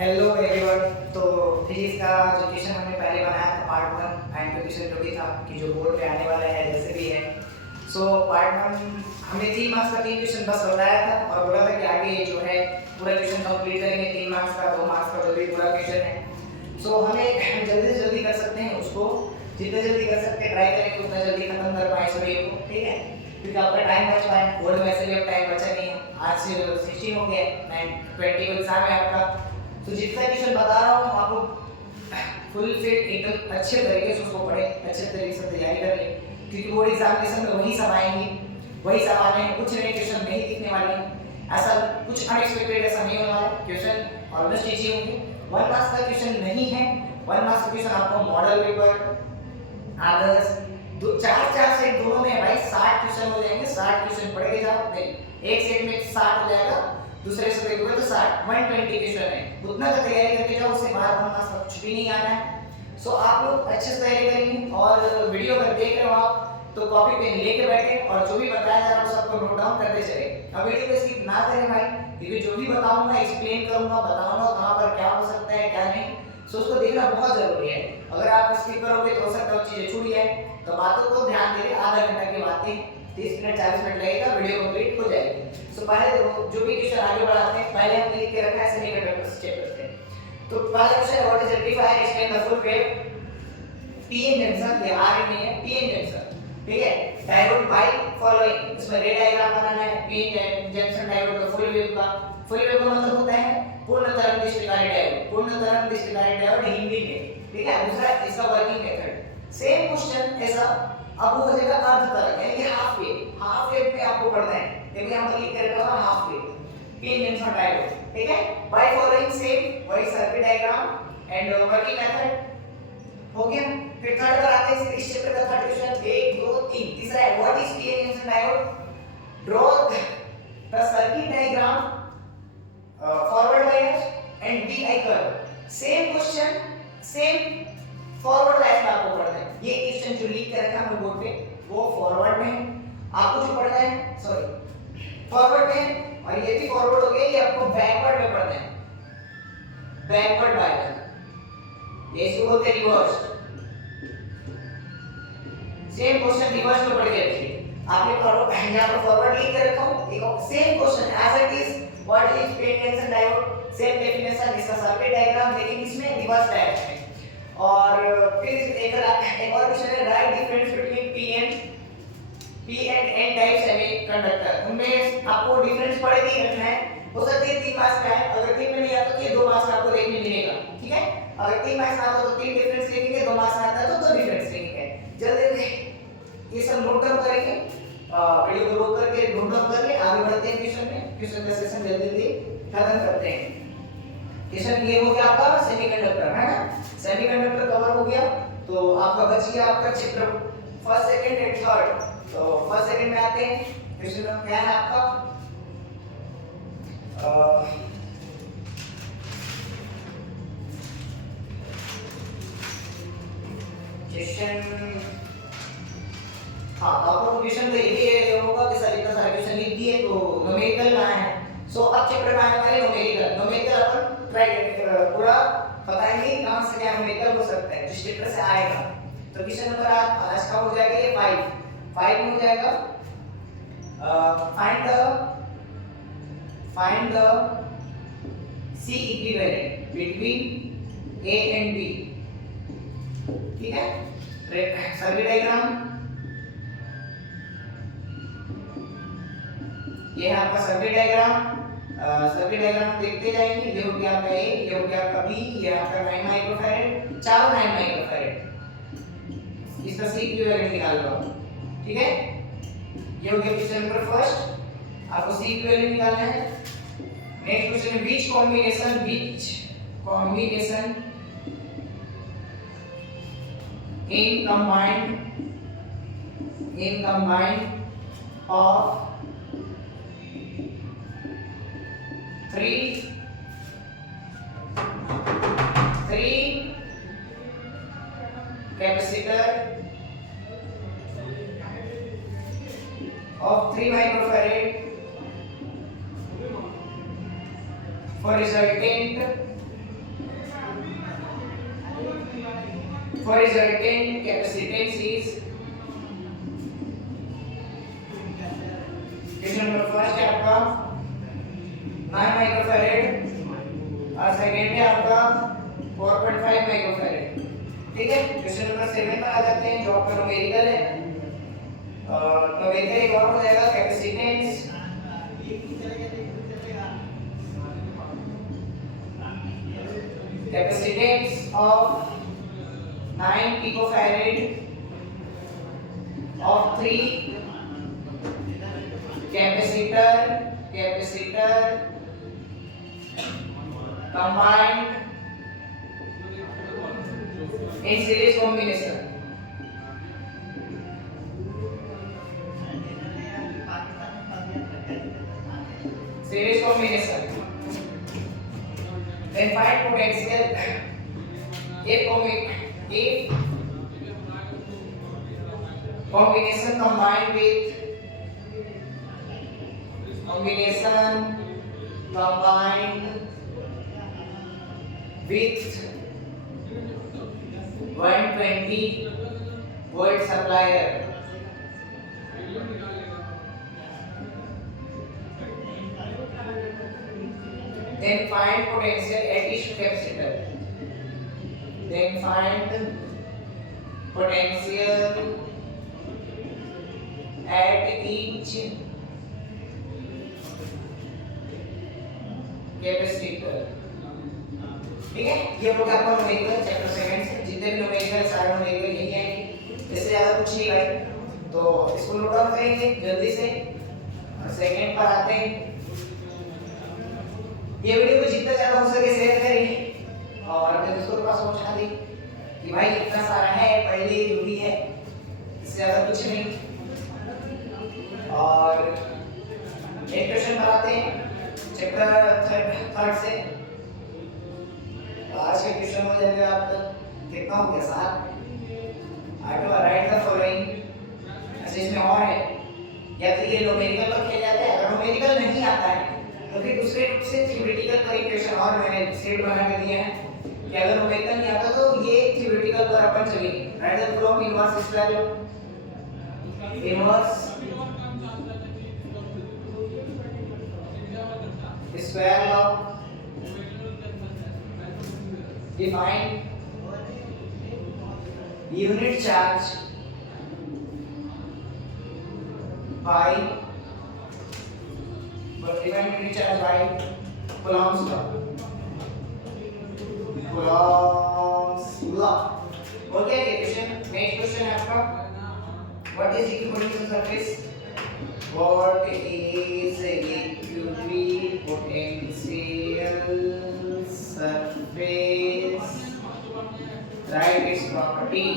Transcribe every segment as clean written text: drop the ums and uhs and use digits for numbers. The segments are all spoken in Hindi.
Hello everyone. तो फिजिक्स का जो क्वेश्चन हमने पहले बनाया था पार्ट 1 एंड क्वेश्चन जो भी था कि जो बोर्ड पे आने वाला है जैसे भी है। सो पार्ट 1 हमने 3 मार्क्स का 3 क्वेश्चन बस बताया था और बोला था कि आगे जो है पूरा क्वेश्चन कंप्लीट करेंगे। 3 मार्क्स का 2 मार्क्स का जो भी पूरा क्वेश्चन है। सो हमें जल्दी से जल्दी कर सकते हैं उसको, जितने जल्दी कर सकते हैं ट्राई करेंगे उतना जल्दी खत्म कर पाए सभी को, ठीक है? क्योंकि आपका टाइम बच पाए, बोर्ड में वैसे भी अब टाइम बचा नहीं है। आज से 16 हो गया, 20 को एग्जाम है आपका। तो जितना क्वेश्चन बता रहा हूँ आप लोग फुल फिट एकदम अच्छे तरीके से उसको पढ़े, अच्छे तरीके से तैयारी कर ले, क्योंकि वो एग्जामिनेशन में वही सब आएंगे, वही सब आने हैं। कुछ नए क्वेश्चन नहीं दिखने वाले हैं, ऐसा कुछ अनएक्सपेक्टेड ऐसा नहीं होने वाला है। क्वेश्चन ऑलमोस्ट इजी होंगे। 1 मार्क्स का क्वेश्चन नहीं है। 1 मार्क्स का क्वेश्चन आपको मॉडल पेपर, आदर्श, दो चार सेट दोनों में भाई 60 क्वेश्चन हो जाएंगे। 60 क्वेश्चन पढ़ के जाओ, नहीं एक सेट में 60 हो जाएगा, दूसरे से देखोगे तो 120 क्वेश्चन है। उतना का तैयारी करके जाओ, उससे बाहर 1 मार्क्स का कुछ भी नहीं आना है। सो आप लोग अच्छे से तैयारी करेंगे और वीडियो अगर देख रहे हो आप तो कॉपी पेन लेके बैठे और जो भी बताया जा रहा है वो सबको नोट डाउन करते चले। अब वीडियो को स्किप ना करें भाई, क्योंकि जो भी बताऊंगा एक्सप्लेन करूंगा, बताऊंगा कहां पर क्या हो सकता है क्या नहीं, सो उसको देखना बहुत जरूरी है। अगर आप स्किप करोगे तो हो सकता है चीजें छूट जाए। तो बातों को ध्यान देके आधा घंटा की बातें 30 मिनट 40 मिनट लगेगा, वीडियो कंप्लीट हो जाएगी। सो पहले देखो जो भी क्वेश्चन आगे बढ़ाते हैं, पहले हमने लिख के रखा है सेमीकंडक्टर्स चैप्टर से। तो पहला question what is rectifier, explain the full wave PN junction. ये आ रही है पीएन जंक्शन, ठीक है? डायोड बाय फॉलोइंग, इसमें रे डायग्राम बनाना है। पीएन जंक्शन डायोड का फुल वेव का मतलब होता है पूर्ण तरंग दैर्ध्य डायोड। पूर्ण तरंग दैर्ध्य डायोड हिंदी में, ठीक है? दूसरा इसका वर्किंग मेथड सेम क्वेश्चन ऐसा अब वो हो जाएगा अर्ध तरंग, यानी कि हाफ वेव। हाफ वेव में आपको पढ़ना है, देखो यहां पर लिख के रखा है half wave PN junction diode, ठीक है? बाय फॉलोइंग सेम वही circuit diagram and working method हो गया। फिर थर्ड पर आते हैं इस चैप्टर का थर्ड क्वेश्चन 1 2 3। तीसरा है what is PN junction diode, draw the circuit diagram forward bias and VI curve. Same question same forward bias में आपको पढ़ना है। ये क्वेश्चन जो लिख के रखा है बोर्ड पे वो फॉरवर्ड में है, आपको जो पढ़ना है सॉरी फॉरवर्ड में है, और ये भी फॉरवर्ड हो गया, ये आपको बैकवर्ड में पढ़ना है। बैकवर्ड बायस ये इसको बोलते हैं रिवर्स। सेम क्वेश्चन रिवर्स में पढ़ के रखिए। आपने यहां पर फॉरवर्ड लिख के रखा हूं, देखो same question as it is what is PN junction diode, same definition, इसका सर्किट डायग्राम, लेकिन इसमें रिवर्स डायरेक्शन में। और फिर एक और क्वेश्चन है right difference between P and N type semiconductor. उनमें आपको डिफरेंस पढ़ के रखना है। हो सकता है 3 मार्क्स में आए, अगर 3 में नहीं आता तो ये 2 मार्क्स में आपको देखने मिलेगा, ठीक है? अगर 3 मार्क्स में आता तो 3 डिफरेंस लिखेंगे, 2 मार्क्स में आता तो 2 डिफरेंस लिखेंगे। जल्दी ये सब नोट डाउन करेंगे, वीडियो को रोक करके नोट डाउन करके आगे बढ़ते हैं क्वेश्चन में। क्वेश्चन का सेशन जल्दी जल्दी खत्म करते हैं। क्वेश्चन ये हो गया आपका सेमीकंडक्टर, है ना? सेमीकंडक्टर कवर हो गया। तो आपका बच गया आपका chapter first second and third. तो फर्स्ट सेकंड में आते हैं। क्वेश्चन क्या है आपका, क्वेश्चन हाँ आपको क्वेश्चन तो ये होगा कि सर इतना सारे क्वेश्चन लिख दिए तो न्यूमेरिकल कहां है। सो अब चैप्टर में आने वाले न्यूमेरिकल अपन ट्राई पूरा बताएंगे कहां से क्या न्यूमेरिकल हो सकता है जिस चैप्टर से आएगा। तो क्वेश्चन नंबर आज का हो जाएगा ये 5 में हो जाएगा find the C equivalent between A and B, ठीक है? सर्किट डायग्राम ये है आपका सर्किट डायग्राम देखते जाएंगे। ये हो गया आपका A, ये हो गया आपका B, ये आपका 9 माइक्रोफैरड, चारों 9 माइक्रोफैरड। इसका C इक्विवेलेंट निकाल लो, ठीक है? ये हो गया क्वेश्चन नंबर फर्स्ट, आपको C इक्विवेलेंट निकालना है। नेक्स्ट क्वेश्चन है which combination in combined of 3 capacitor of 3 microfarad for resultant for resultant capacitance is question number first है आपका 9 माइक्रोफैरेड और सेकंड है आपका 4.5 माइक्रोफैरेड। ठीक है, क्वेश्चन नंबर 7 पर आ जाते हैं जो आपका न्यूमेरिकल है। न्यूमेरिकल एक और हो जाएगा capacitance of 9 picofarad of 3 capacitor combined in series combination. Then find potential if combination combined with 120 volt supplier. Then find potential at each capacitor. Then find potential at each capacitor. ठीक है, ये लोग आपका न्यूमेरिकल चैप्टर 7 से जितने भी न्यूमेरिकल सारे न्यूमेरिकल यही आएंगे, इससे ज्यादा कुछ नहीं भाई। तो इसको नोट डाउन करेंगे जल्दी से और सेकंड पर आते हैं। ये वीडियो को जितना ज्यादा हो सके शेयर करिए और अपने दोस्तों के पास पहुंचा दी कि भाई इतना सारा है, पहले ही जो भी है, इससे ज्यादा कुछ नहीं। और एक क्वेश्चन पर आते हैं चैप्टर थर्ड से। आज के क्वेश्चन हो जाएगा आपका कितना हो गया 7। Right the following. अच्छा, इसमें और है, या तो ये न्यूमेरिकल पर किया जाता है, अगर न्यूमेरिकल नहीं आता है तो फिर दूसरे रूप से थ्योरेटिकल का इक्वेशन और मैंने सेट बना के दिया है कि अगर न्यूमेरिकल नहीं आता तो ये थ्योरेटिकल पर अपन चलेंगे। Right the following inverse square law. Inverse square law define unit charge by Coulomb's law. Okay, question next question है आपका, what is equipotential surface? What is equipotential surface? Write its property.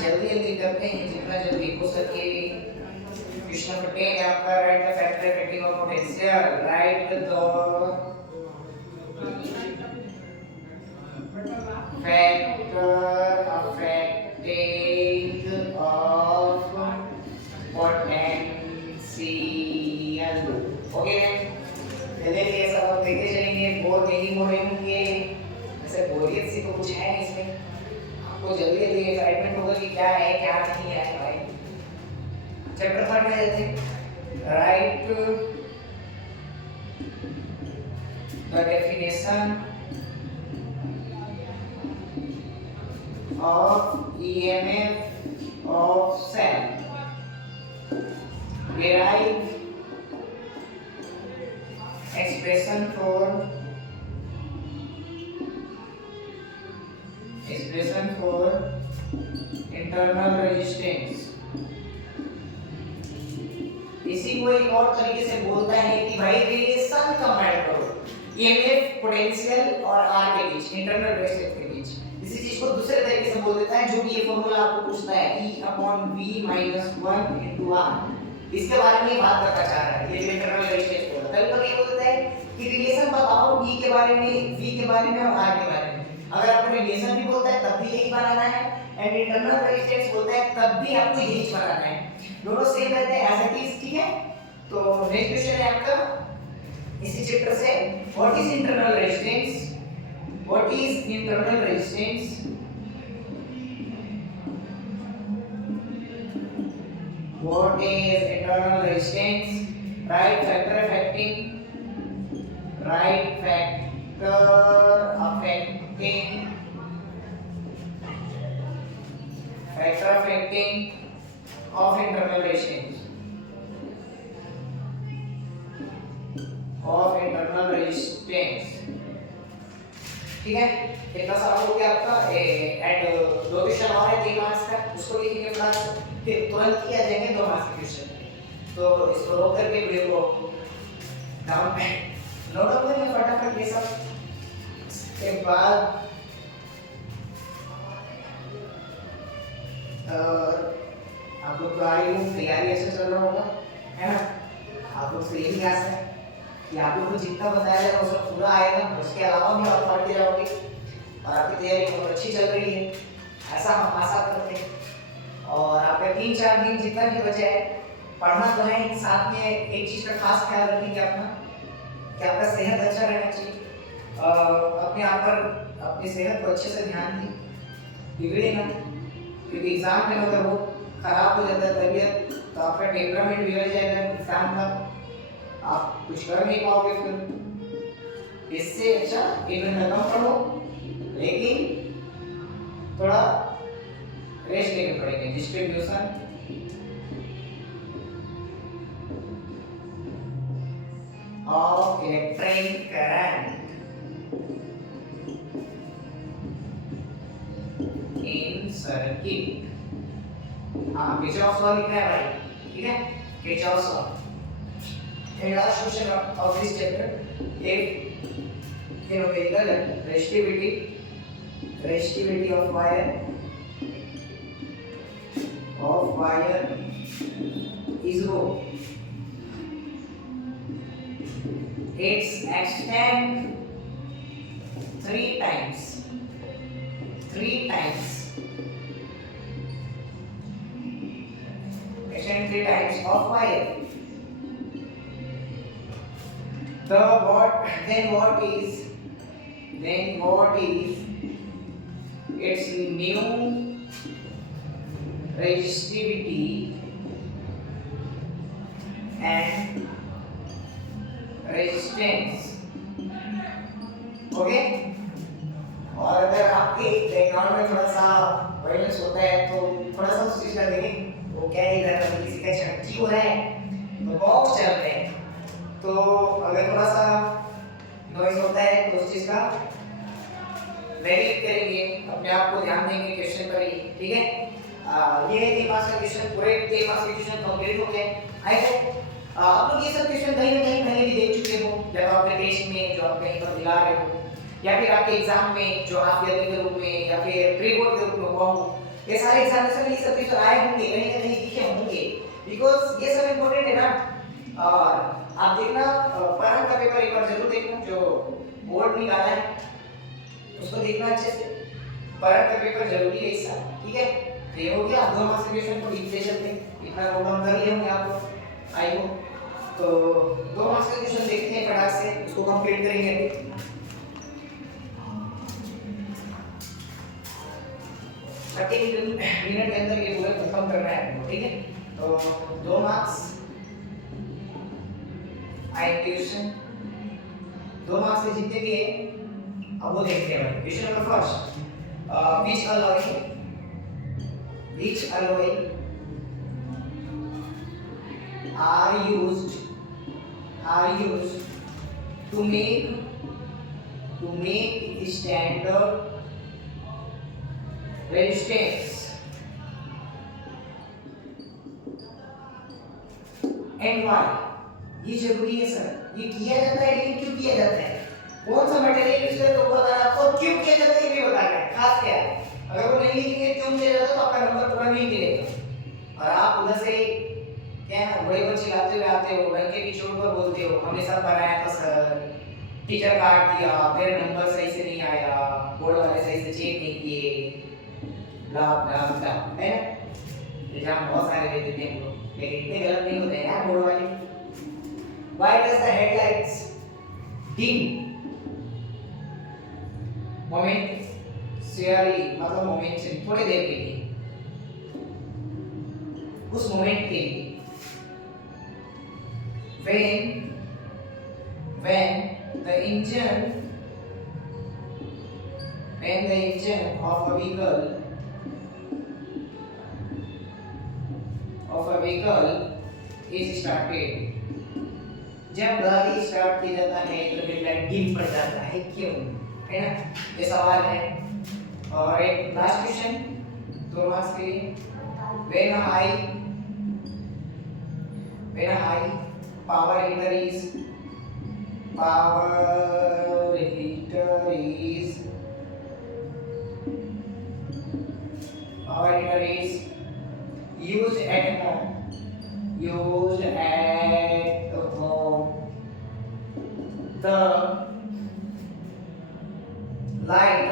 जल्दी जल्दी करते हैं जितना जल्दी हो सके। क्वेश्चन नंबर 10 है आपका, right the factor affecting of potential. Right the factor affecting of potential। Okay, पहले भी ऐसा आप देखते चलेंगे, बोर नहीं हो रहे होंगे। वैसे बोरियत सी तो कुछ है नहीं इसमें, आपको जल्दी जल्दी एक्साइटमेंट होगा कि क्या है क्या नहीं है भाई। चैप्टर 3 में जाते हैं। Right the definition of EMF of cell. Derive expression for internal resistance। इसी को एक और तरीके से बोलता है कि भाई रिलेशन कंबाइन करो EMF पोटेंशियल और R के बीच, इंटरनल रेजिस्टेंस के बीच। इसी चीज को दूसरे तरीके से बोल देता है, जो कि ये फार्मूला आपको पूछता है E/V - 1 * R। इसके बारे में बात करना चाह रहा है, ये जो इंटरनल रेजिस्टेंस बोला। कभी-कभी ये बोलता है कि रिलेशन बताओ E के बारे में, V के बारे में और R के बारे में। अगर आपको रिलेशन भी बोलता है तब भी यही बनाना है, एंड इंटरनल रेजिस्टेंस बोलता है तब भी आपको यही बनाना है। दोनों सेम रहते हैं एज इट इज। ठीक है, तो नेक्स्ट क्वेश्चन है आपका इसी चैप्टर से what is internal resistance, what is internal resistance, what is internal resistance, right factor affecting, right factor affecting, factor affecting of internal resistance, of internal resistance. ठीक है, कितना सारा हो गया आपका एंड दो क्वेश्चन और है 3 मार्क्स का, उसको लिखेंगे फटाफट, फिर तुरंत किया जाएंगे 2 मार्क्स के क्वेश्चन। तो इसको रोक करके वीडियो को डाउन पे नोट डाउन करेंगे फटाफट ये सब। इसके बाद आप लोग तो आई हूँ तैयारी ऐसे चल रहा होगा, है ना? आप लोग से यही आस है कि आप लोग को जितना बताया जाएगा वो सब पूरा आएगा, उसके अलावा भी आप पढ़ते जाओगे और आपकी तैयारी बहुत अच्छी चल रही है, ऐसा हम आशा करते हैं। और आपका 3-4 दिन जितना भी बचा है पढ़ना तो है, साथ में एक चीज़ का खास ख्याल रखेंगे अपना कि आपका सेहत अच्छा रहना चाहिए, अपने आप पर अपनी सेहत को अच्छे से ध्यान दें, बिगड़े ना, क्योंकि एग्जाम में अगर वो खराब हो जाता है तबीयत तो आपका टेम्परामेंट बिगड़ जाएगा एग्जाम का, आप कुछ कर नहीं पाओगे फिर। इससे अच्छा 1 घंटा कम पढ़ो, लेकिन थोड़ा रेस्ट लेके पढ़ेंगे। Distribution of electric current in circuit। हाँ, किरचॉफ लॉ लिखना है भाई, ठीक है? Kirchhoff law. And last question of this chapter, if numerical resistivity of wire is rho, its extent 3 times extent 3 times of wire, then what is its new resistivity and resistance. Okay, और अगर आपके बैकग्राउंड में थोड़ा सा वायलेंस होता है तो थोड़ा सा उस चीज का देखें, वो क्या है, इधर किसी का छट्टी हो रहा है तो बॉक्स चल रहे हैं, तो अगर थोड़ा सा नॉइज होता है तो उस चीज का वेरीफाई करेंगे, अपने आप को ध्यान देंगे क्वेश्चन पर ही, ठीक है? ये 3 मार्क्स का क्वेश्चन, पूरे 3 मार्क्स के क्वेश्चन कंप्लीट हो गए। आई होप आप लोग ये सब क्वेश्चन कहीं ना कहीं पहले भी देख चुके हो, जब आपके टेस्ट में जो आप कहीं पर दिला रहे हो, या फिर आपके एग्जाम में जो आप ईयरली के रूप में या फिर प्री बोर्ड के रूप में हुआ हो, ये सारे एग्जामिनेशन में ये सब क्वेश्चन आए होंगे, कहीं ना कहीं दिखे होंगे, बिकॉज ये सब इंपॉर्टेंट है ना। और आप देखना परम का पेपर एक बार जरूर देखना, जो बोर्ड निकाला है उसको देखना अच्छे से, परम का पेपर जरूरी है इस साल, ठीक है? तो ये हो गया 2 मार्क्स के क्वेश्चन को लिखते चलते, इतना नोट डाउन कर लिए होंगे आप लोग, आई हो। तो 2 मार्क्स का क्वेश्चन देखते हैं फटाक से, उसको कंप्लीट करेंगे अभी। 30 मिनट के अंदर ये पूरा खत्म करना है, ठीक है? तो 2 मार्क्स आई क्वेश्चन, 2 मार्क्स के जितने भी है अब वो देखते हैं। Question number first, which alloy are used to make standard resistance and why? ये जरूरी है सर, ये किया जाता है लेकिन क्यों किया जाता है, कौन सा मटेरियल यूज करते हो बताना, आपको क्यों किया जाता है ये भी बताना है, खास क्या है। अगर वो नहीं लिखेंगे क्यों किया जाता है तो आपका नंबर पूरा नहीं मिलेगा, और आप उधर से क्या है ना, बड़े बच्चे लाते हुए आते हो, बैंक के पीछे पर बोलते हो हमने सब बनाया था सर, टीचर काट दिया, मेरा नंबर सही से नहीं आया, बोर्ड वाले सही से चेक नहीं किए, ब्ला ब्ला ब्ला, है ना? एग्जाम बहुत सारे दे देते हैं लोग, लेकिन इतने गलत नहीं होते हैं यार बोर्ड वाले। Why does the headlights dim moment शेयरली मतलब मोमेंट से थोड़ी देर के लिए, उस मोमेंट के लिए when the engine of a vehicle is started, जब गाड़ी स्टार्ट किया जाता है तो रेड लाइट डिम पड़ जाता है, क्यों, है ना, ये सवाल है। और एक लास्ट क्वेश्चन 2 मार्क्स के लिए, when a high power heater is used at home, the light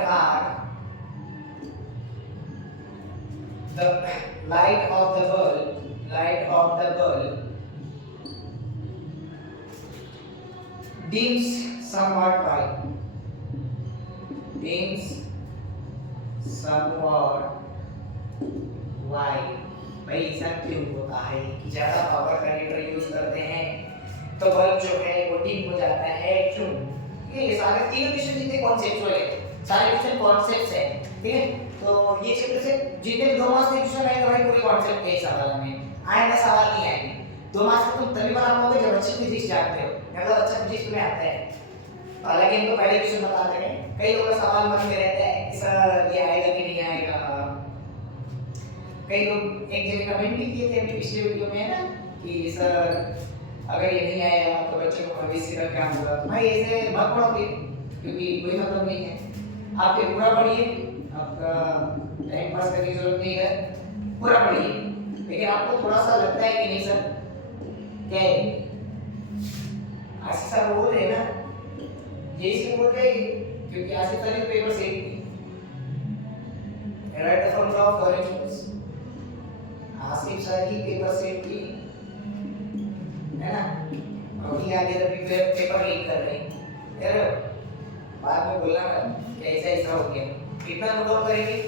of the bulb dims somewhat why भाई ऐसा क्यों होता है कि ज्यादा पावर का हीटर यूज करते हैं तो बल्ब जो है वो डिम हो जाता है, क्यों? ये सारे तीनों क्वेश्चन जितने कॉन्सेप्चुअल है, सारे क्वेश्चन कॉन्सेप्ट्स हैं, ठीक है। तो ये चैप्टर से जितने भी 2 मार्क्स के क्वेश्चन आएंगे भाई पूरी कॉन्सेप्ट के सवाल में आएंगे, सवाल नहीं आएंगे। 2 मार्क्स में तुम तभी बना पाओगे जब अच्छी फिजिक्स जानते हो, मतलब अच्छा फिजिक्स तुम्हें आता है। हालांकि इनको पहले क्वेश्चन बताते हैं, कई लोगों का सवाल मन में रहता है कि सर ये आएगा कि नहीं आएगा। कई लोग एक जगह कमेंट भी किए थे अभी पिछले वीडियो में, है ना, कि सर अगर ये नहीं आएगा तो बच्चों को भविष्य का क्या होगा। तो भाई ऐसे मत पढ़ोगे क्योंकि कोई मतलब नहीं है, आप ये पूरा पढ़िए, आपका टाइम पास करने की जरूरत नहीं है, पूरा पढ़िए। लेकिन आपको थोड़ा सा लगता है कि नहीं सर क्या है, आशीष सर बोल रहे हैं ना, ये इसलिए बोल रहे हैं क्योंकि आशीष सर ने पेपर सेट किया, right the formula of Lorentz, Asif sir ही पेपर सेट की, है ना, अभी आगे अभी पेपर लीक कर रहे हैं यार, बाद में बोलना कि ऐसा ऐसा हो गया, कितना नोट डाउन करेंगे।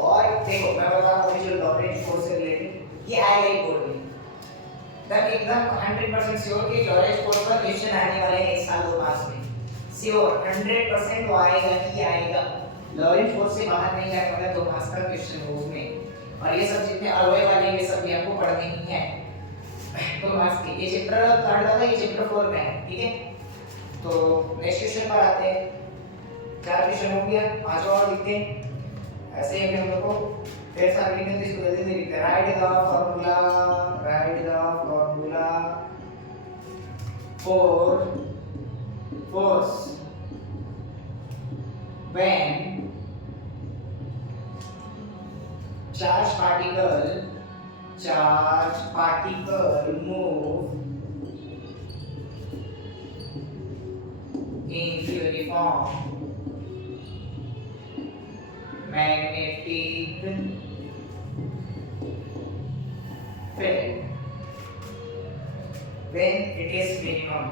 और देखो मैं बता रहा हूँ जो लॉरेंट्ज फोर्स से रिलेटेड ये आएगा ही बोर्ड में, तब एकदम 100% श्योर कि लॉरेंट्ज फोर्स पर क्वेश्चन आने वाले हैं इस साल 2 मार्क्स में, श्योर 100% वो आएगा ही आएगा। लॉरेंट्ज फोर्स से बाहर नहीं आने वाला 2 मार्क्स का क्वेश्चन हो उसमें, और ये सब जितने अलॉय वाले ये सब भी आपको पढ़ने ही है 2 मार्क्स के। ये चैप्टर थर्ड वाला ये चैप्टर 4 में है, ठीक है। तो नेक्स्ट क्वेश्चन पर आते हैं, 4 क्वेश्चन हो गया, 5 और लिखते हैं। ऐसे ही हम लोग को फिर सारे लिखने तो इसको जल्दी लिखते हैं। Right the formula for force when charge particle move in uniform magnetic field when it is minimum,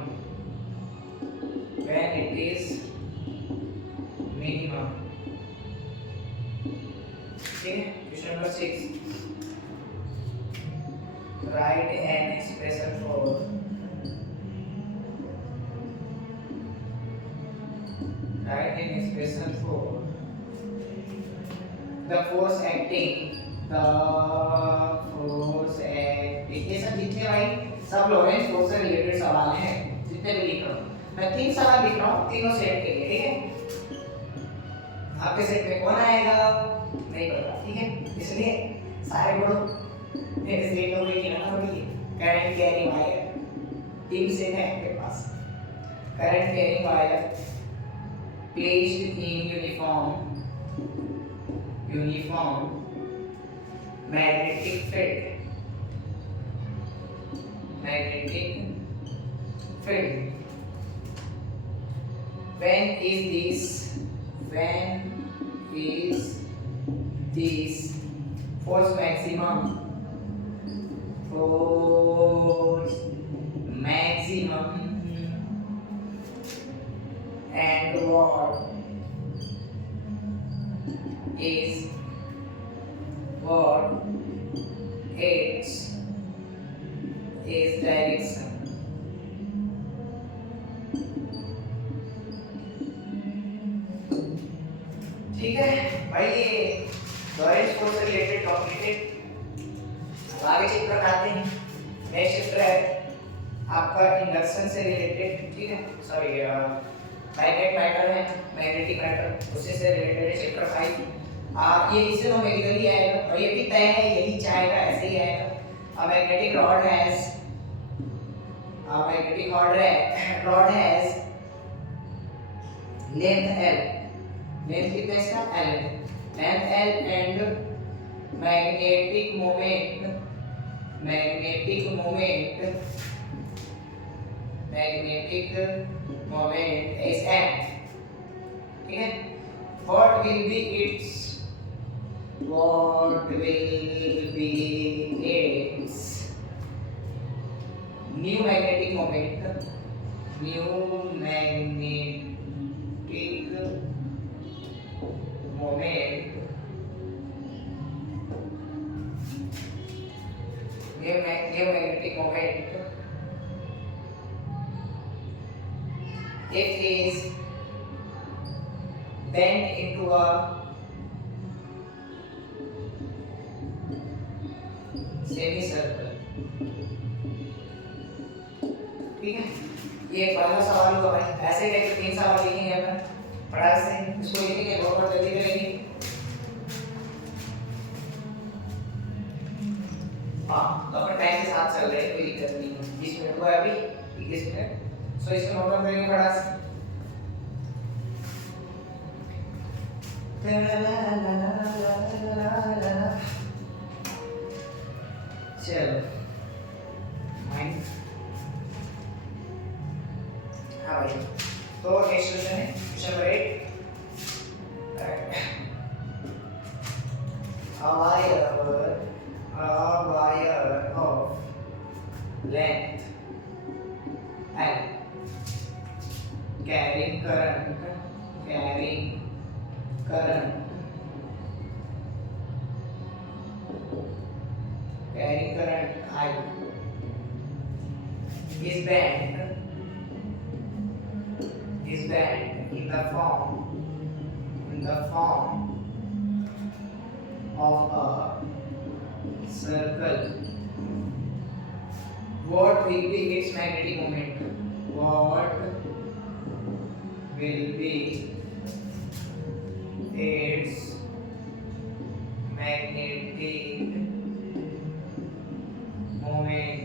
ठीक है। Question number 6, write an expression for the force acting, ये सब जितने भाई सब लॉरेंट्ज फोर्स से रिलेटेड सवाल हैं, जितने भी लिख रहा हूँ मैं 3 सवाल लिख रहा हूँ तीनों सेट के लिए, ठीक है। आपके सेट में कौन आएगा नहीं पता, ठीक है, इसलिए सारे पढ़ो। मेरे सेट हो गई ना थोड़ी करंट कैरिंग वायर 3 सेट है आपके पास। Current carrying wire placed in uniform magnetic field when is this force maximum is what its is direction. ठीक है भाई, ये लॉरेंस फोर्स से रिलेटेड कंप्लीटेड। आगे चित्र आते हैं। नेक्स्ट चित्र है आपका इंडक्शन से रिलेटेड, ठीक है, सॉरी मैग्नेट मैटर है, मैग्नेटिक मैटर, उससे से रिलेटेड है चैप्टर 5। ये इससे नोमेरिकली आएगा और ये भी तय है, यही चाहेगा ऐसे ही आएगा। A magnetic rod has length L, length कितना है इसका L, length L and magnetic moment is M, ठीक है। What will be its new magnetic moment, it is bent into a semi circle, ठीक है। ये पहला सवाल होगा भाई, ऐसे करके 3 सवाल लिखेंगे अपन फटाक से, इसको लिखेंगे बहुत जल्दी करेंगे। हाँ, तो अपन टाइम के साथ चल रहे हैं, कोई दिक्कत नहीं है। 20 मिनट हुआ है अभी, 21 मिनट, सो इसको नोट डाउन करेंगे फटाक से। चलो माइंड, हाँ भाई, तो नेक्स्ट क्वेश्चन है question number 8। a wire of length L carrying current I is bent in the form of a circle. What will be its magnetic moment? What will be its magnetic moment?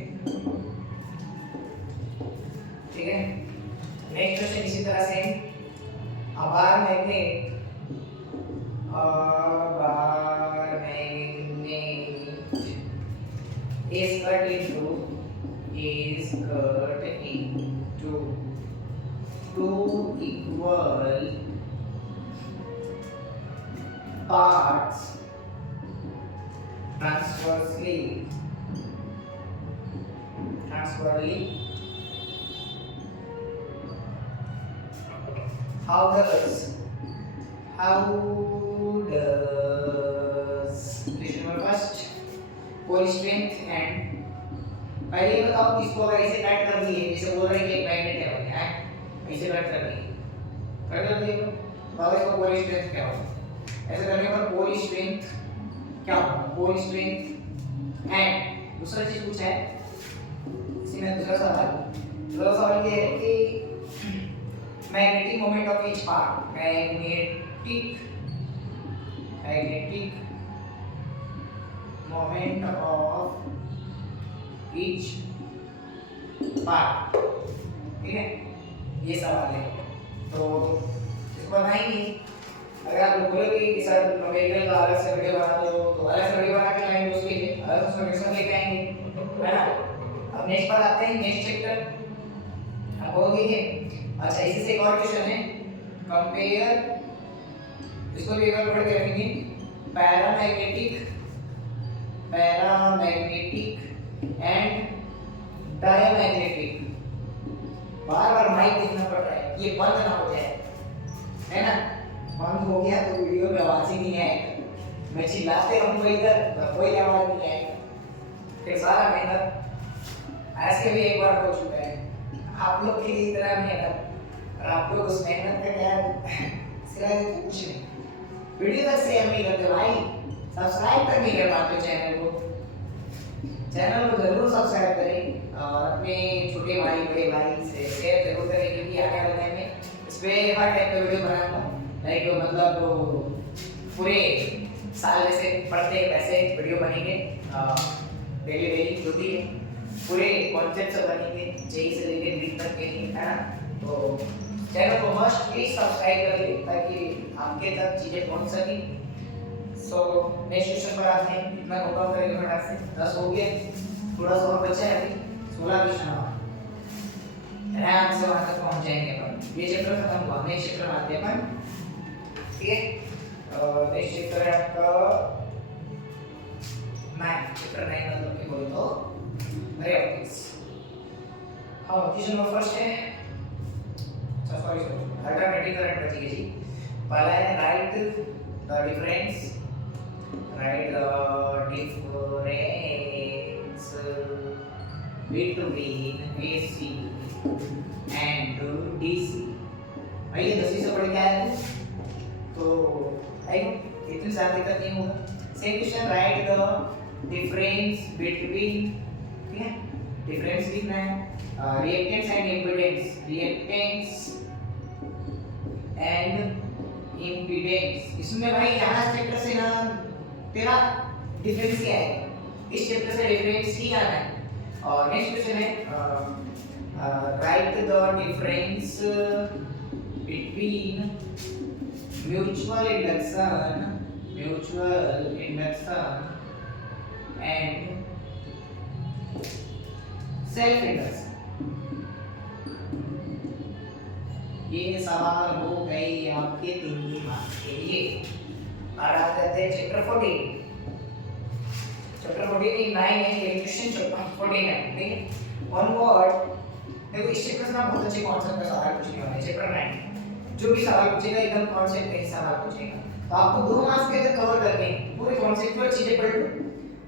ठीक है। नेक्स्ट क्वेश्चन इसी तरह से, a bar magnet is cut into two equal parts transversely. How does question number first core strength and, पहले ये बताओ इसको अगर ऐसे कट कर दिए, जैसे बोल रहे हैं कि एक मैग्नेट है बोले हैं, ऐसे कट कर दिए, तो इसको core strength क्या होगा? ऐसे करने पर core strength क्या होगा? core strength and दूसरा चीज पूछा है इसी में, दूसरा सवाल ये है कि magnetic moment of each part, magnetic moment of each part, ठीक है, ये सवाल है। तो इसको बनाएंगे। अगर आप लोग बोलोगे कि सर न्यूमेरिकल का अलग से वीडियो बना दो, तो अलग से वीडियो बना के लाएंगे, उसके लिए अलग से सॉल्यूशन लेके आएंगे, है ना। अब नेक्स्ट पर आते हैं, नेक्स्ट चैप्टर अब हो गई है। अच्छा, इसी से एक और क्वेश्चन है, कंपेयर, इसको भी एक बार पढ़ के रखेंगे, पैरामैग्नेटिक एंड डायमैग्नेटिक। बार बार माइक देखना पड़ रहा है, ये बंद ना हो जाए, है ना, बंद हो गया तो वीडियो में आवाज ही नहीं आएगा, मैं चिल्लाते रहूंगा इधर तो कोई आवाज नहीं आएगा, फिर सारा मेहनत ऐसे भी एक बार हो चुका है, आप लोग की तरह मेहनत, और आप लोग उस मेहनत का क्या सिवाय कुछ नहीं, वीडियो तक शेयर नहीं करते भाई, सब्सक्राइब तक नहीं कर पाते चैनल को जरूर सब्सक्राइब करें और अपने छोटे भाई बड़े भाई से शेयर जरूर करें, क्योंकि आने वाले टाइम में इस पे हर टाइप का वीडियो बनाऊंगा, लाइक मतलब पूरे साल जैसे पढ़ते हैं वैसे वीडियो बनेंगे, डेली जो भी है पूरे कॉन्सेप्ट से बनेंगे, जेई से लेकर नीट तक के लिए, है ना। तो चैनल को मस्ट प्लीज सब्सक्राइब करें ताकि आपके तक चीजें पहुंच सकें। सो नेक्स्ट क्वेश्चन पर आते हैं, इतना नोट डाउन करेंगे फटाक से, 10 हो गए, थोड़ा सा और बचा है अभी, 16 क्वेश्चन और आराम से वहां तक पहुंच जाएंगे अपन। ये चैप्टर खत्म हुआ, नेक्स्ट चैप्टर में आते हैं अपन, ठीक है। नेक्स्ट चैप्टर है आपका 9, चैप्टर 9 मतलब कि बोले तो अरे ऑप्टिक्स। हाँ, क्वेश्चन नंबर फर्स्ट है, अच्छा सॉरी अल्टरनेटिव करंट बची जी। पहला है right the difference between AC and DC। भाई ये 10वीं से पढ़ के आया है तो आई इतनी ज्यादा दिक्कत नहीं होगा। Same question, right the difference between, ठीक है, डिफरेंस लिखना है reactance and impedance, reactance and impedance. इसमें भाई यहाँ चैप्टर से ना तेरा डिफरेंस क्या है, इस चैप्टर से डिफरेंस ही आना है। और नेक्स्ट क्वेश्चन है right the difference between mutual induction and self induction. ये सवाल हो गए आपके 3 मार्क्स के लिए। और आप कहते हैं चैप्टर 14, चैप्टर 14 नहीं 9 है, ये क्वेश्चन चैप्टर 14 है, ठीक है। वन वर्ड, देखो इस चैप्टर से ना बहुत अच्छे कॉन्सेप्ट का सवाल पूछने वाले हैं। चैप्टर 9 जो भी सवाल पूछेगा एकदम कॉन्सेप्ट के सवाल पूछेगा, तो आपको 2 मार्क्स के अंदर कवर करने पूरे कॉन्सेप्चुअल चीजें पढ़ लो।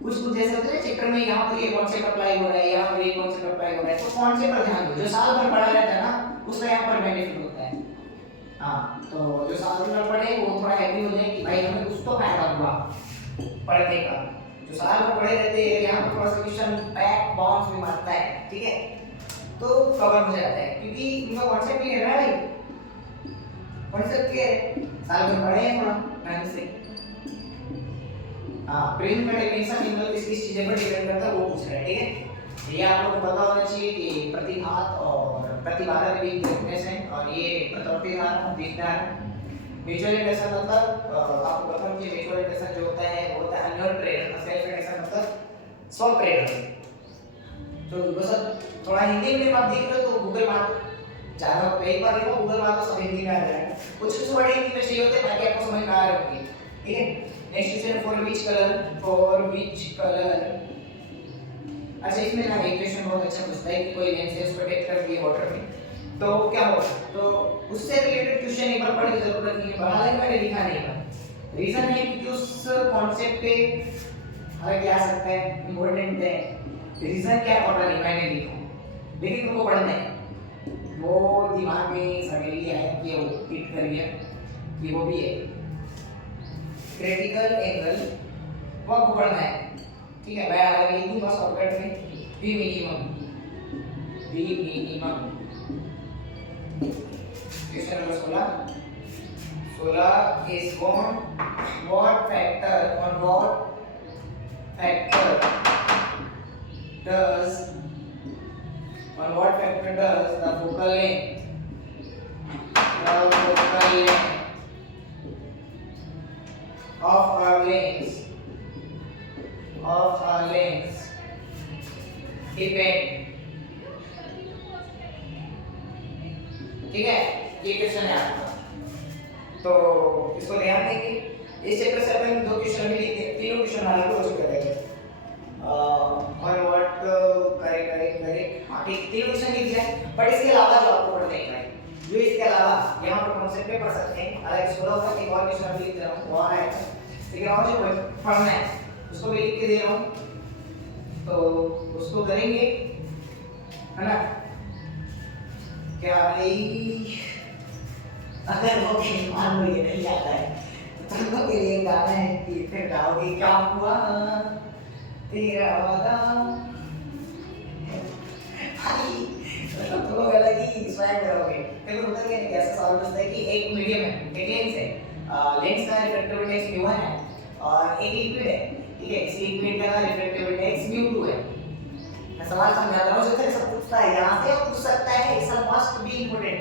कुछ ऐसे होते हैं चैप्टर में, यहाँ पर ये कॉन्सेप्ट अप्लाई हो रहा है, यहाँ पर ये कॉन्सेप्ट अप्लाई हो रहा है, तो कॉन्सेप्ट पर ध्यान दो। जो साल भर पढ़ा रहता है ना उसका यहाँ पर बेनिफिट होता है। हाँ, तो जो साल भर पढ़े वो थोड़ा हैप्पी हो जाए कि भाई हमें कुछ तो फायदा हुआ पढ़ने का। जो साल भर पढ़े रहते हैं यहाँ पर थोड़ा सा क्वेश्चन बैक बाउंस भी मारता है, ठीक है, तो कवर हो जाता है, क्योंकि उनका कॉन्सेप्ट क्लियर है भाई, कॉन्सेप्ट क्लियर है, साल भर पढ़े हैं थोड़ा ढंग से। हाँ, प्रिलिम का डेफिनेशन मतलब किस चीजें पर डिपेंड करता है वो पूछ रहा है, ठीक है। ये आप लोगों को पता होना चाहिए कि प्रतिघात और प्रतिबाधा के बीच डिफरेंस है, और ये प्रतिधार और विधार। म्यूचुअल इंडक्शन मतलब आपको पता है कि म्यूचुअल इंडक्शन जो होता है वो होता है अन्योन्य प्रेरण, सेल्फ इंडक्शन मतलब स्व प्रेरण। तो बस थोड़ा हिंदी में आप देख रहे हो तो गूगल मार ज्यादा एक बार देखो, गूगल मार तो सब हिंदी में आ जाएगा, कुछ वर्ड हिंदी में चाहिए होते हैं ताकि आपको समझ में आ रहे होंगे, ठीक है। Next question, for which colour. अच्छा, इसमें ना एक क्वेश्चन बहुत अच्छा पूछता है कि कोई लेंस है उसको टेक कर दिए वाटर में तो क्या होगा, तो उससे रिलेटेड क्वेश्चन एक बार पढ़ने की जरूरत नहीं है, हालांकि मैंने लिखा नहीं है। रीजन है क्योंकि उस कॉन्सेप्ट पे हालांकि आ सकता है, इंपॉर्टेंट है, रीजन क्या पता नहीं मैंने लिखा, लेकिन तुमको पढ़ना है। वो दिमाग में सडेली आया कि वो फिट कर गया कि वो भी है क्रिटिकल एंगल, वो आपको पढ़ना है, ठीक है। मैं अलग लिख दूंगा शॉर्टकट में, B minimum. Question number 16 is on what factor does the focal length of our lens depend, ठीक है। ये क्वेश्चन है आपका, तो इसको ध्यान देंगे। इस चैप्टर से अपन 2 क्वेश्चन भी लिखते हैं, 3 क्वेश्चन हमारे हो चुके हैं। और व्हाट करे हाँ ठीक, 3 क्वेश्चन लिख जाए, बट इसके अलावा जो आपको पढ़ना है जो इसके अलावा यहाँ पर कॉन्सेप्ट पे पढ़ सकते हैं। अलग इसको होगा एक और क्वेश्चन अभी लिख दे रहा हूँ, वो आ रहा है लेकिन और जो पढ़ना है उसको भी लिख के दे रहा हूँ, तो उसको करेंगे, है ना। क्या भाई, अगर वो खेल मान लो ये नहीं आता है तो तुम लोग के लिए गाना है कि फिर गाओगे क्या हुआ तेरा वादा भाई, तो तुम लोग अलग ही स्वयं करोगे। देखो होता क्या है, कैसा सवाल पूछता है कि एक मीडियम है, एक लेंस है, लेंस का रिफ्रैक्टिव इंडेक्स mu1 है और एक लिक्विड है, ठीक है, इस लिक्विड का रिफ्रैक्टिव इंडेक्स mu2 है। मैं सवाल समझा रहा हूँ, जो तक सब पूछता है यहाँ से पूछ सकता है, इट्स मस्ट बी इंपॉर्टेंट,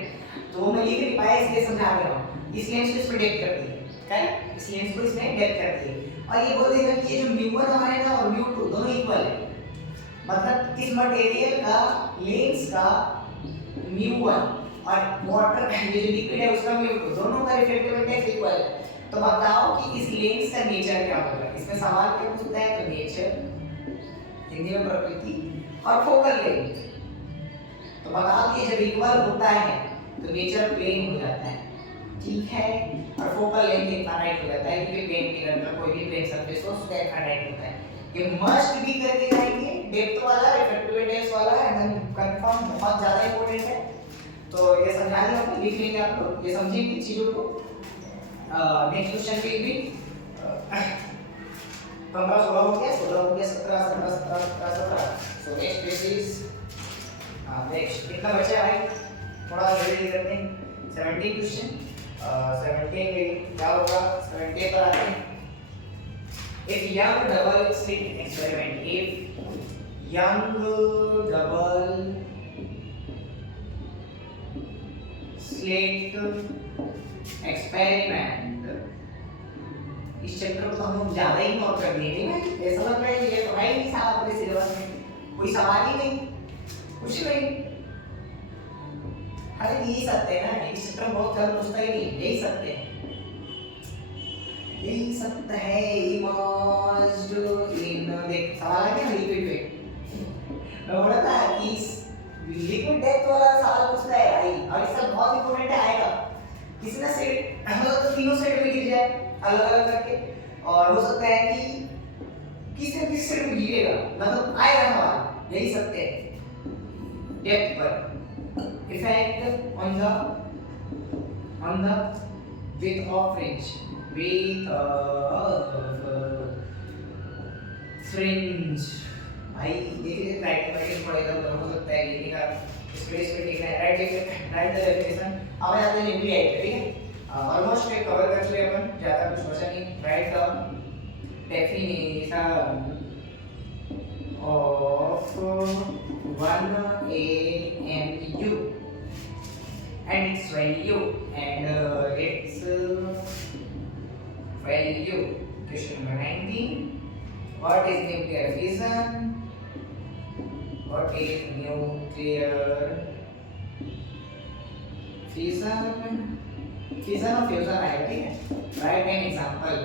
तो मैं लिख नहीं पाया इसलिए समझा दे रहा हूँ। इस लेंस को इसमें डेप्थ कर दी है, करेक्ट, इस लेंस को इसमें डेप्थ कर दी है और ये बोल देगा कि ये जो mu1 हमारा है ना और mu2 दोनों इक्वल है, मतलब इस मटेरियल का लेंस का mu1 और वाटर ये जो लिक्विड है उसका mu2 दोनों का रिफ्रैक्टिव इंडेक्स इक्वल है। तो बताओ कि इस लेंस का नेचर क्या होगा। इसमें सवाल क्या पूछता है, तो नेचर, हिंदी में प्रकृति, और फोकल लेंथ। तो बताओ कि जब इक्वल होता है तो नेचर प्लेन हो जाता है, ठीक है, और फोकल लेंथ इनफाइनाइट हो जाता है, क्योंकि प्लेन के अंदर कोई भी प्लेन सरफेस हो उसका इनफाइनाइट होता है। ये मस्ट भी करके जाएंगे, डेप्थ वाला, रिफ्रैक्टिव इंडेक्स वाला, एंड देन कंफर्म बहुत ज्यादा इंपॉर्टेंट है। तो ये समझा दिया, आप लिख लेंगे, आप लोग ये समझेंगे चीजों को। नेक्स्ट क्वेश्चन पे भी 15 16 हो गया, 16 हो गया, 17 17 17 17। So next this is next कितना बचा है भाई, थोड़ा जल्दी करते हैं। 17 क्वेश्चन, 17 में क्या होगा, 17 पर आते हैं। If young double slit experiment, if young double slit experiment, इस चैप्टर को तो हम लोग ज्यादा ही नोट कर दिए भाई, ऐसा लग रहा है ये तो है ही नहीं साहब अपने सिलेबस में, कोई सवाल ही नहीं, कुछ नहीं। अरे यही सत्य है ना, इस चैप्टर में बहुत ज्यादा पूछता ही नहीं, यही सत्य है, यही सत्य है। इमर्ज्ड इन, देख सवाल है क्या लिक्विड पे, मैं बोला था कि लिक्विड डेप्थ वाला सवाल पूछता है आई, और इसका बहुत इंपॉर्टेंट है, आएगा किसी ना सेट, हम लोग तो तीनों सेट में गिर जाए अलग अलग करके, और हो सकता है कि किस सेट में गिरेगा, मतलब आएगा सवाल, यही सत्य है। डेप्थ पर effect on the width of fringe, fringe भाई देखिए राइट पैटर्न पड़ेगा, तो हो सकता है ये का स्पेस पे लिखना है, राइट द डेफिनेशन। अब आते हैं न्यूक्लियाइड पे, ठीक है, ऑलमोस्ट एक कवर कर चुके अपन, ज्यादा कुछ बचा नहीं। Right the definition of 1AMU and its value, question number 19, what is nuclear fission, what is nuclear fission, fission और fusion आएगा, ठीक है। write an example,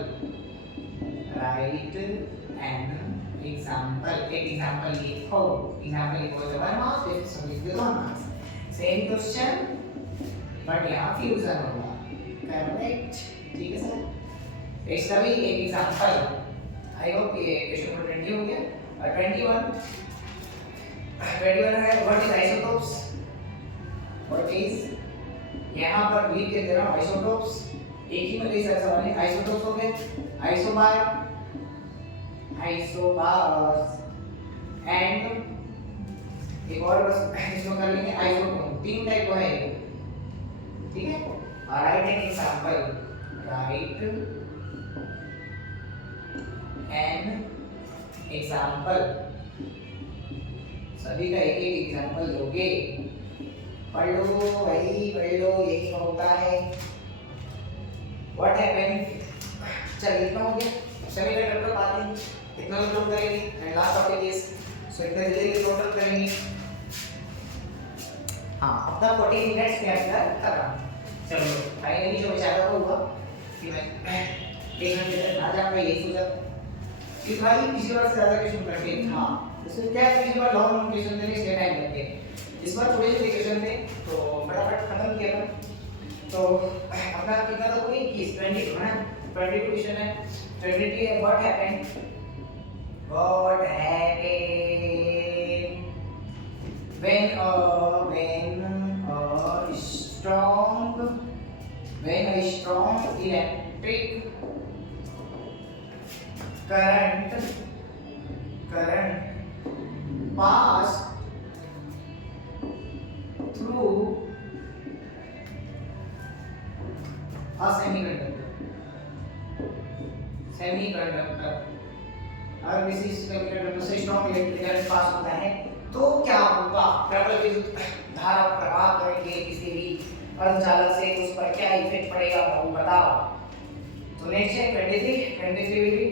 एक एग्जांपल लिखो, तो 1 मार्क्स, फिर सभी के 2 मार्क्स, सेम क्वेश्चन बट यहाँ फ्यूजन होगा, करेक्ट, ठीक है सर। इसका भी एक एग्जांपल, आई होप ये क्वेश्चन नंबर 20 हो गया। और 21 है what is isotopes, what is, यहाँ पर लिख के दे रहा हूँ आइसोटोप्स, एक ही में सर सवाल है, आइसोटोप्स हो गए, आइसोबार, आइसोबार्स, एंड एक और बस इसको कर लेंगे आइसोटोन, 3 टाइप है, ठीक है। और right an example, right an example, सभी का एक एक एग्जांपल दोगे, पढ़ लो भाई, पढ़ लो, यही होता है। व्हाट हैपेंड, चलिए इतना हो गया, सेमीकंडक्टर पाते हैं, इतना नोट करेंगे, एंड लास्ट टॉपिक इज, सो इतना जल्दी नोट करेंगे। हाँ, अपना 40 मिनट्स के अंदर खत्म। चलो फाइनली जो विचार हुआ कि मैं 1 घंटे तक ना जा पाया, यही सोचा कि भाई पिछली बार से ज्यादा क्वेश्चन करते था, इसमें क्या है, पिछली बार लॉन्ग क्वेश्चन देने इसलिए टाइम लगते, इस बार थोड़े से क्वेश्चन थे तो फटाफट फटाफट खत्म किया अपन। तो अपना कितना था कोई 22 है ना, 22 क्वेश्चन है। 22 what happened when a strong electric current pass through a semiconductor और किसी सेमीकंडक्टर से स्ट्रॉन्ग इलेक्ट्रिक करंट पास होता है तो क्या होगा, प्रबल विद्युत धारा प्रवाह करेंगे किसी भी अर्धचालक से तो उस पर क्या इफेक्ट पड़ेगा वो बताओ। तो नेक्स्ट है 23 will be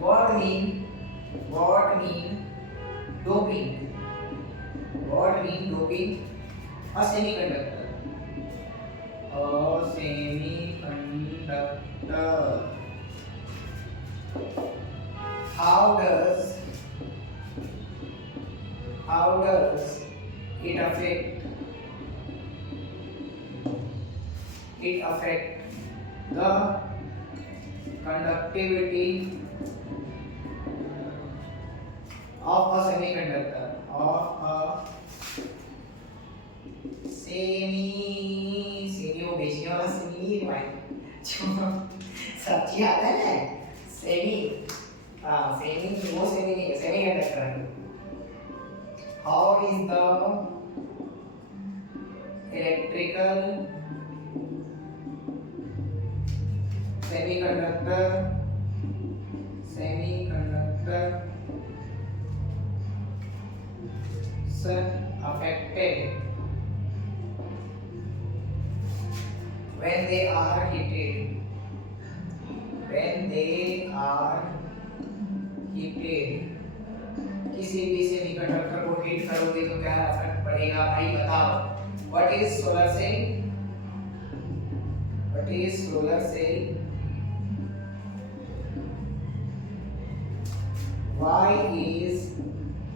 what mean doping a semiconductor how does it affect the conductivity of a semiconductor सब्जी आता है ना सेमी वो सेमी नहीं है semiconductor. How is the electrical semiconductor affected when they are heated? किसी भी सेमीकंडक्टर को हीट करोगे तो क्या इफेक्ट पड़ेगा भाई बताओ। What is solar cell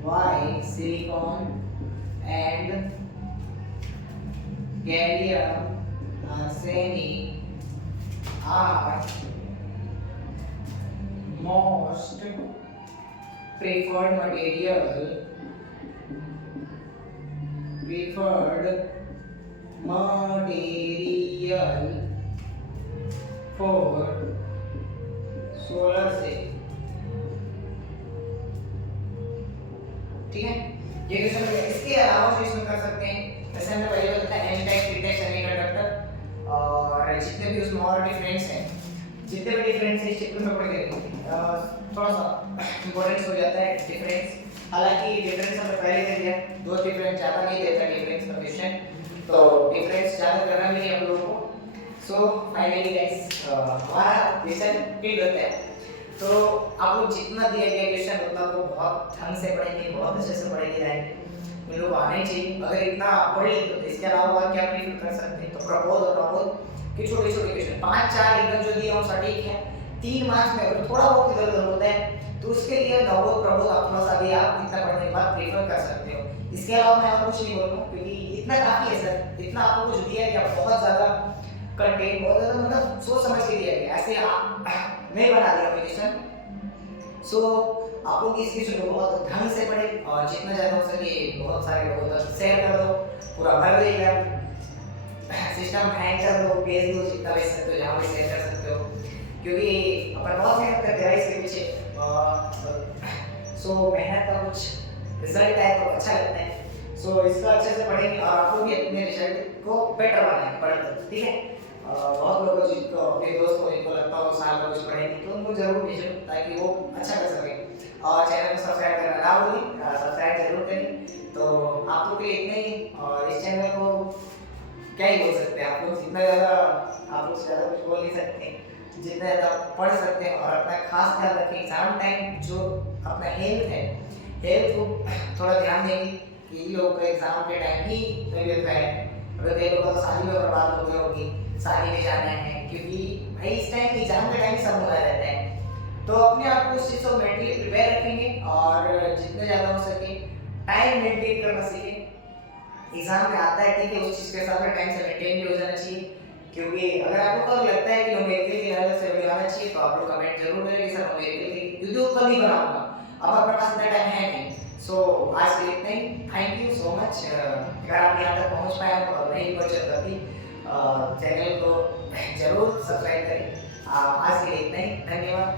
why silicon and gallium arsenide are most preferred material for solar cell। ठीक है, ये क्वेश्चन हो गया। इसके अलावा क्वेश्चन कर सकते हैं जैसे हमने पहले बताया N type P type semiconductor और जितने भी उसमें और डिफरेंस हैं, जितने भी डिफरेंस है इस चैप्टर में पढ़ेंगे। थोड़ा सा इंपॉर्टेंस हो जाता है डिफरेंस, हालांकि डिफरेंस हमने पहले दे दिया, दो डिफरेंस ज्यादा नहीं देता डिफरेंस का क्वेश्चन, तो डिफरेंस ज्यादा करना भी नहीं हम लोगों को। सो फाइनली गाइस हमारा क्वेश्चन फिट होता है। तो आप लोग जितना दिया गया क्वेश्चन उतना को बहुत ढंग से पढ़ेंगे, बहुत अच्छे से पढ़ेंगे जाएंगे, इन लोग आने चाहिए। अगर इतना पढ़ लेते तो इसके अलावा और क्या प्रीफर कर सकते हैं। तो प्रपोज और प्रपोज कि छोटे छोटे क्वेश्चन 5-4 एकदम जो दिए हो सटीक है, 3 मार्क्स में अगर थोड़ा बहुत इधर उधर होता है तो उसके लिए नवोद प्रपोज अपना सा भी आप इतना पढ़ने के बाद प्रीफर कर सकते हो। इसके अलावा मैं और कुछ नहीं बोलूँगा क्योंकि इतना काफी है सर, इतना आपको कुछ दिया गया, बहुत ज्यादा कंटेंट, बहुत ज्यादा मतलब सोच समझ के दिया गया, ऐसे नहीं बना दिया क्वेश्चन। सो आप लोग इस क्वेश्चन को बहुत ढंग से पढ़े और जितना ज्यादा हो सके बहुत सारे लोगों तक शेयर कर दो, पूरा भर दो एग्जाम, सिस्टम हैंग कर दो, भेज दो जितना भेज सकते हो, जहाँ भी शेयर कर सकते हो, क्योंकि अपन बहुत मेहनत करते हैं इसके पीछे। सो मेहनत का कुछ रिजल्ट आए तो अच्छा लगता है। सो इसको अच्छे से पढ़ेंगे और आपको भी अपने रिजल्ट को बेटर बनाना है पढ़कर, ठीक है। बहुत लोग जिनको अपने दोस्त को जिनको लगता हो साल में कुछ पढ़ेंगे तो उनको जरूर भेजो ताकि वो अच्छा कर सके। और चैनल को सब्सक्राइब करना ना भूलें, सब्सक्राइब जरूर करें। तो आप लोग के लिए इतना ही, और इस चैनल को क्या ही बोल सकते हैं, आप लोग जितना ज़्यादा आप लोग से ज़्यादा कुछ बोल नहीं सकते, जितना ज़्यादा पढ़ सकते हैं और अपना खास ख्याल रखें। एग्जाम टाइम जो अपना हेल्थ है, हेल्थ को थोड़ा ध्यान देंगे कि लोग का एग्जाम के टाइम ही तबीयत है। अगर कई लोगों का शादी में बर्बाद हो गई होगी, शादी में जाना है, क्योंकि भाई इस टाइम एग्जाम के टाइम सब होना रहता है। तो अपने आप को उस चीज़ को मेंटली प्रिपेयर रखेंगे और जितने ज़्यादा हो सके टाइम मेंटेन करना सीखें। एग्जाम में आता है ठीक है, उस चीज़ के हिसाब से टाइम से मेंटेन भी हो जाना चाहिए। क्योंकि अगर आपको कब लगता है कि न्यूमेरिकल की लेवल से लगाना चाहिए तो आप लोग कमेंट जरूर करें कि सर न्यूमेरिकल की, क्योंकि वो कल ही बनाऊंगा, अब अपने पास इतना टाइम है नहीं। सो आज के लिए इतना ही, थैंक यू सो मच। अगर आप यहाँ तक पहुँच पाए हो और नहीं पहुँचे तो अभी चैनल को जरूर सब्सक्राइब करें। आज के लिए इतना ही, धन्यवाद।